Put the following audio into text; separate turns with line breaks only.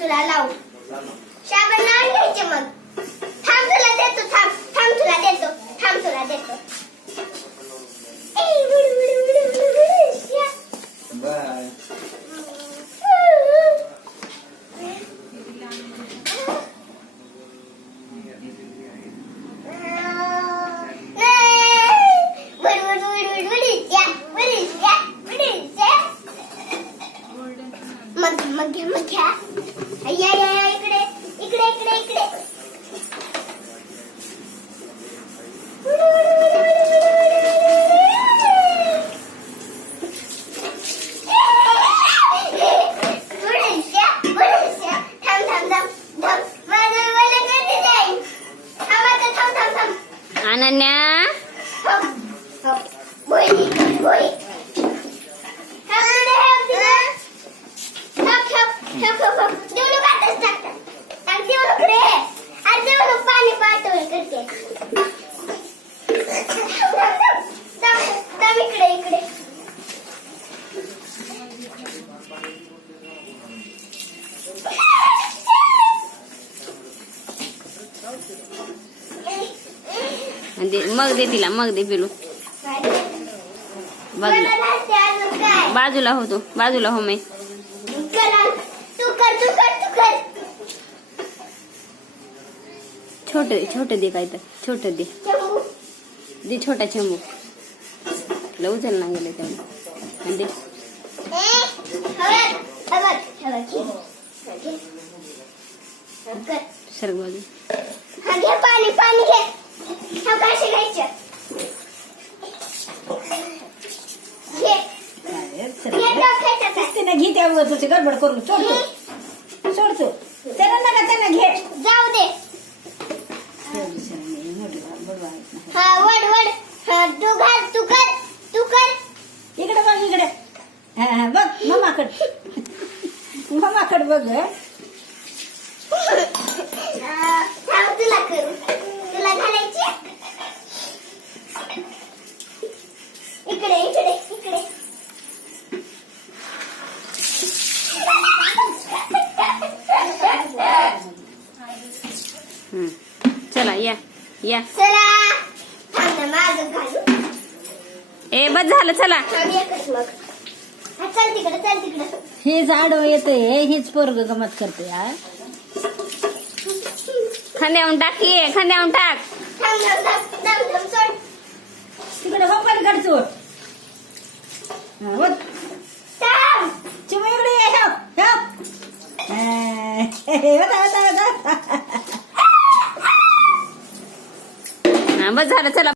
तुला लावू शाबण लावून घ्यायचे मग थांब तुला देतो थांब थांब तुला देतो मग मग घ्या मग घ्या या या या इकडे इकडे इकडे इकडे बुडूशा,
मग दे तिला मग दे पिलू. बाजूला? बाजूला होतो बाजूला हो मी
करा. तू कर तू कर तू कर
छोट छोट दे काय तर छोट दे. दे छोटा चंबू. लव उचल ना गेले दे. बाजू
घे पाणी पाणी घे
त्या तुझी गडबड करून सोडतो सोडतो त्याला नका त्यांना घे.
जाऊ दे हा वड वड हा तू घाल तू कर तू कर
इकडे बघ इकडे हा, हा, बघ मामाकड मामाकड बघ हं.
हा, थांब तुला करू. तुला घालायची? इकडे इकडे इकडे.
हम्म. चला या या.
चला. थांब ना माझं घालू.
ए बस झालं चला.
थांब एकच मग. चल तिकडे चल तिकडे.
हेच आडवं येतंय हेच पोरग गमत करते हा?
खांद्यावून टाक ये खांद्यावून टाक.
थांब थांब थांब थांब थांब सोड
तिकडे हो पलीकडे चोट हा, वळ.
थांब
चिमू इकडे ये हो, हो. हा, होता, होता, होता.
हा बस झालं चला.